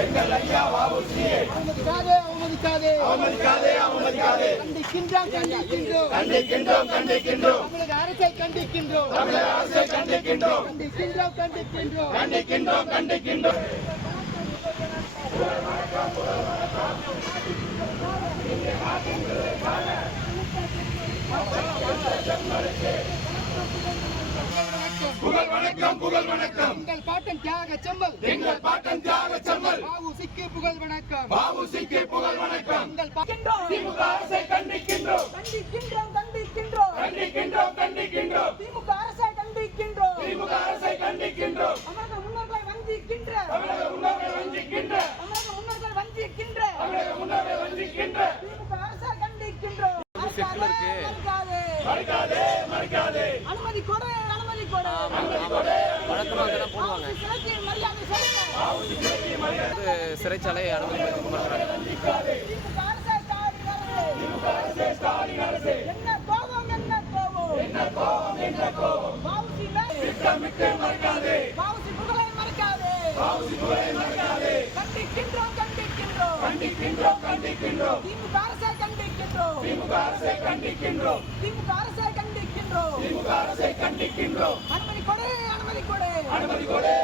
எங்கள் ஐயா வ.உ.சி.யே அவமதிக்காதே கண்டிக்கின்றோம் தமிழக அரசை கண்டிக்கின்றோம் புகழ் வணக்கம் எங்கள் பாட்டன் தியாக செம்மல் வ.உ.சி.க்கு புகழ் வணக்கம் எங்கள் திமுக அரசை கண்டிக்கின்றோம் திமுக அரசை கண்டிக்கின்றோம் தமிழக முன்னோர்களை வஞ்சிக்கின்ற திமுக அரசை கண்டிக்கின்றோம். மறுக்காதே அனுமதி கொடு சிறைச்சாலை அனுமதி என்ன கோபம் வ.உ.சி. புகழை மறக்காதே கண்டிக்கின்றோம் திமுக அரசை கண்டிக்கின்றோம் அனுமதி கொடு